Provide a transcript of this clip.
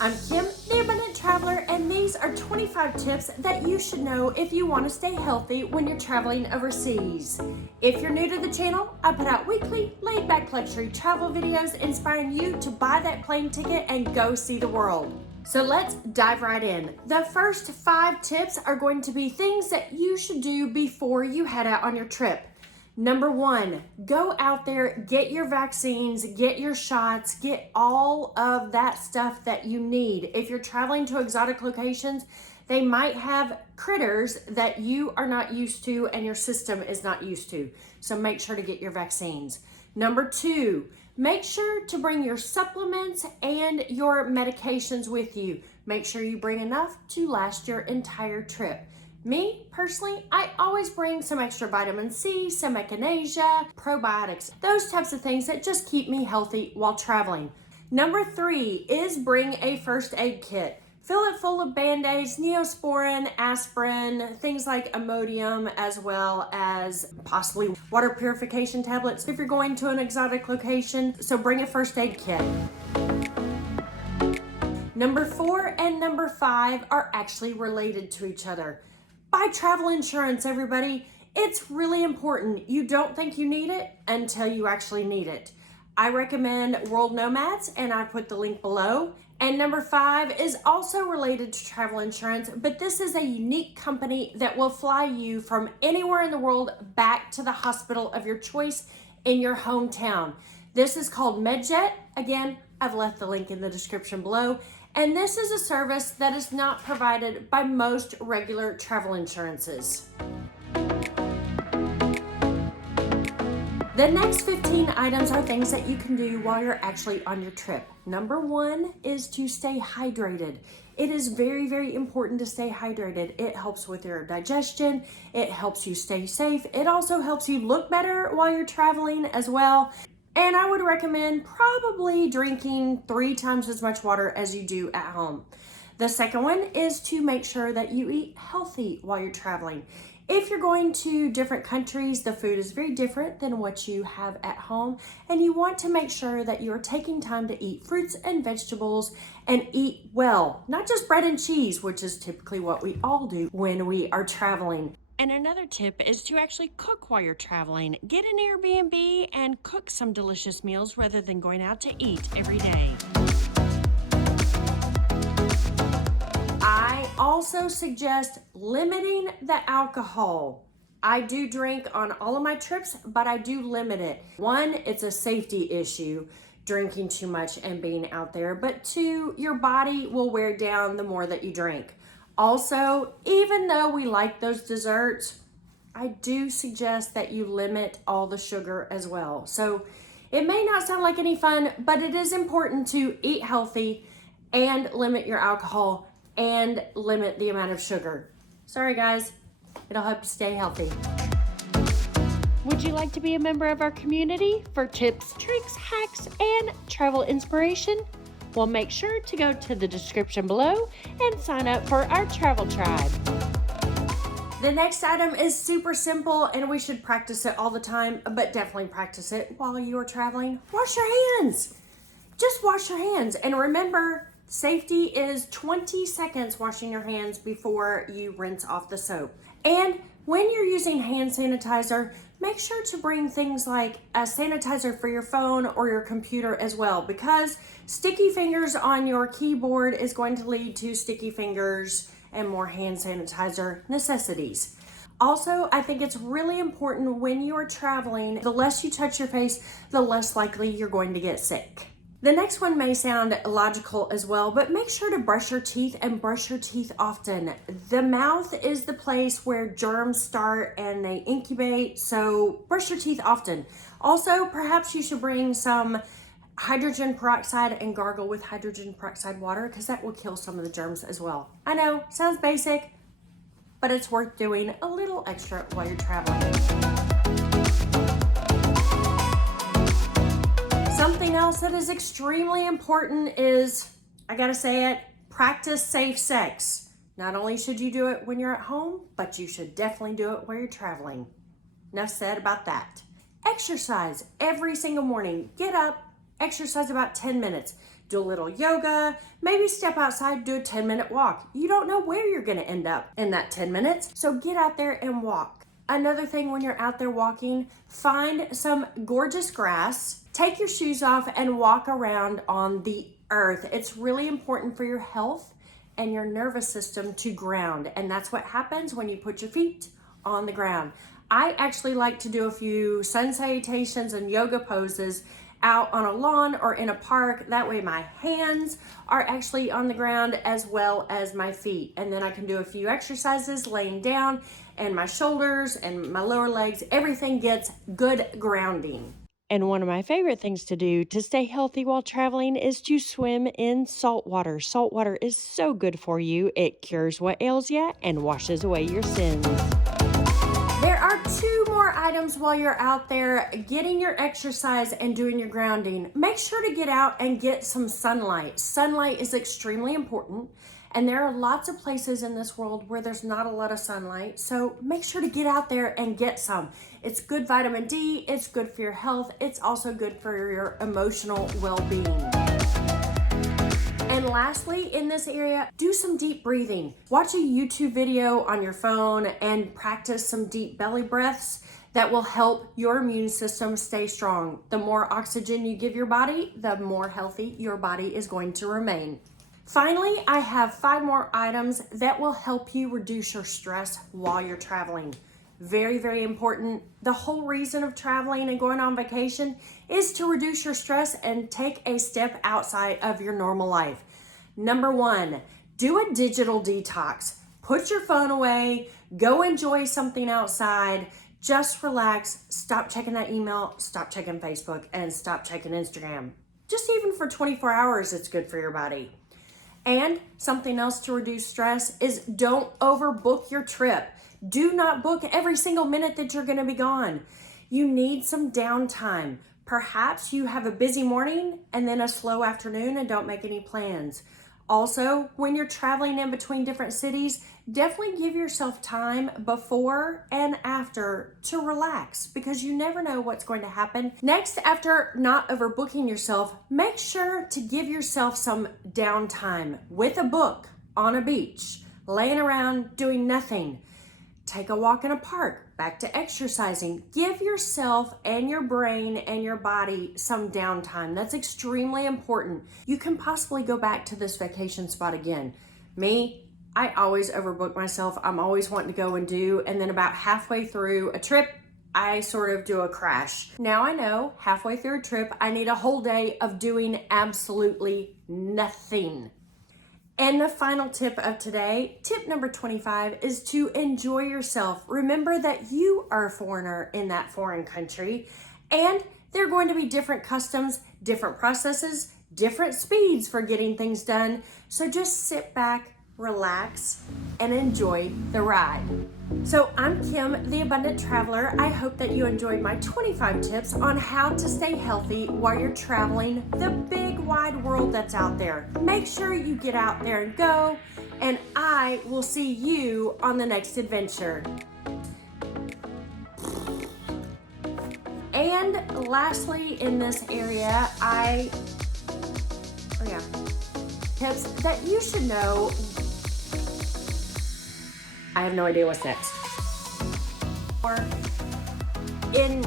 I'm Kim, the Abundant Traveler, and these are 25 tips that you should know if you want to stay healthy when you're traveling overseas. If you're new to the channel, I put out weekly, laid-back luxury travel videos inspiring you to buy that plane ticket and go see the world. So let's dive right in. The first 5 tips are going to be things that you should do before you head out on your trip. Number 1, go out there, get your vaccines, get your shots, get all of that stuff that you need. If you're traveling to exotic locations, they might have critters that you are not used to and your system is not used to. So make sure to get your vaccines. Number 2, make sure to bring your supplements and your medications with you. Make sure you bring enough to last your entire trip. Me, personally, I always bring some extra vitamin C, some echinacea, probiotics, those types of things that just keep me healthy while traveling. Number 3 is bring a first aid kit. Fill it full of Band-Aids, Neosporin, aspirin, things like Imodium, as well as possibly water purification tablets if you're going to an exotic location. So bring a first aid kit. Number 4 and number 5 are actually related to each other. Buy travel insurance, everybody. It's really important. You don't think you need it until you actually need it. I recommend World Nomads, and I put the link below. And number 5 is also related to travel insurance, but this is a unique company that will fly you from anywhere in the world back to the hospital of your choice in your hometown. This is called Medjet. Again, I've left the link in the description below. And this is a service that is not provided by most regular travel insurances. The next 15 items are things that you can do while you're actually on your trip. Number 1 is to stay hydrated. It is very, very important to stay hydrated. It helps with your digestion. It helps you stay safe. It also helps you look better while you're traveling as well. And I would recommend probably drinking 3 times as much water as you do at home. The second one is to make sure that you eat healthy while you're traveling. If you're going to different countries, the food is very different than what you have at home, and you want to make sure that you're taking time to eat fruits and vegetables and eat well, not just bread and cheese, which is typically what we all do when we are traveling. And another tip is to actually cook while you're traveling. Get an Airbnb and cook some delicious meals rather than going out to eat every day. I also suggest limiting the alcohol. I do drink on all of my trips, but I do limit it. 1, it's a safety issue, drinking too much and being out there. But 2, your body will wear down the more that you drink. Also, even though we like those desserts, I do suggest that you limit all the sugar as well. So it may not sound like any fun, but it is important to eat healthy and limit your alcohol and limit the amount of sugar. Sorry guys, it'll help you stay healthy. Would you like to be a member of our community for tips, tricks, hacks, and travel inspiration? Well, make sure to go to the description below and sign up for our travel tribe. The next item is super simple, and we should practice it all the time, but definitely practice it while you are traveling. Wash your hands. Just wash your hands. And remember, safety is 20 seconds washing your hands before you rinse off the soap. And when you're using hand sanitizer, make sure to bring things like a sanitizer for your phone or your computer as well, because sticky fingers on your keyboard is going to lead to sticky fingers and more hand sanitizer necessities. Also, I think it's really important when you are traveling, the less you touch your face, the less likely you're going to get sick. The next one may sound logical as well, but make sure to brush your teeth and brush your teeth often. The mouth is the place where germs start and they incubate, so brush your teeth often. Also, perhaps you should bring some hydrogen peroxide and gargle with hydrogen peroxide water, because that will kill some of the germs as well. I know, sounds basic, but it's worth doing a little extra while you're traveling. Something else that is extremely important is, I gotta say it, practice safe sex. Not only should you do it when you're at home, but you should definitely do it while you're traveling. Enough said about that. Exercise every single morning. Get up, exercise about 10 minutes. do a little yoga, maybe step outside, do a 10-minute walk. You don't know where you're gonna end up in that 10 minutes, so get out there and walk. Another thing when you're out there walking, find some gorgeous grass, take your shoes off and walk around on the earth. It's really important for your health and your nervous system to ground, and that's what happens when you put your feet on the ground. I actually like to do a few sun salutations and yoga poses out on a lawn or in a park. That way my hands are actually on the ground as well as my feet. And then I can do a few exercises laying down, and my shoulders and my lower legs, everything gets good grounding. And one of my favorite things to do to stay healthy while traveling is to swim in salt water. Salt water is so good for you. It cures what ails you and washes away your sins. There are 2 more items while you're out there getting your exercise and doing your grounding. Make sure to get out and get some sunlight. Sunlight is extremely important, and there are lots of places in this world where there's not a lot of sunlight, so make sure to get out there and get some. It's good vitamin D, it's good for your health, it's also good for your emotional well-being. And lastly, in this area, do some deep breathing. Watch a YouTube video on your phone and practice some deep belly breaths that will help your immune system stay strong. The more oxygen you give your body, the more healthy your body is going to remain. Finally, I have 5 more items that will help you reduce your stress while you're traveling. Very, very important. The whole reason of traveling and going on vacation is to reduce your stress and take a step outside of your normal life. Number 1, do a digital detox. Put your phone away, go enjoy something outside, just relax, stop checking that email, stop checking Facebook, and stop checking Instagram. Just even for 24 hours, it's good for your body. And something else to reduce stress is don't overbook your trip. Do not book every single minute that you're gonna be gone. You need some downtime. Perhaps you have a busy morning and then a slow afternoon and don't make any plans. Also, when you're traveling in between different cities, definitely give yourself time before and after to relax, because you never know what's going to happen. Next, after not overbooking yourself, make sure to give yourself some downtime with a book on a beach, laying around doing nothing. Take a walk in a park, back to exercising. Give yourself and your brain and your body some downtime. That's extremely important. You can possibly go back to this vacation spot again. Me, I always overbook myself. I'm always wanting to go and do, and then about halfway through a trip, I sort of do a crash. Now I know halfway through a trip, I need a whole day of doing absolutely nothing. And the final tip of today, tip number 25, is to enjoy yourself. Remember that you are a foreigner in that foreign country, and there are going to be different customs, different processes, different speeds for getting things done. So just sit back, relax, and enjoy the ride. So I'm Kim, the Abundant Traveler. I hope that you enjoyed my 25 tips on how to stay healthy while you're traveling the big wide world that's out there. Make sure you get out there and go, and I will see you on the next adventure. And lastly, in this area, tips that you should know. I have no idea what's next. Or in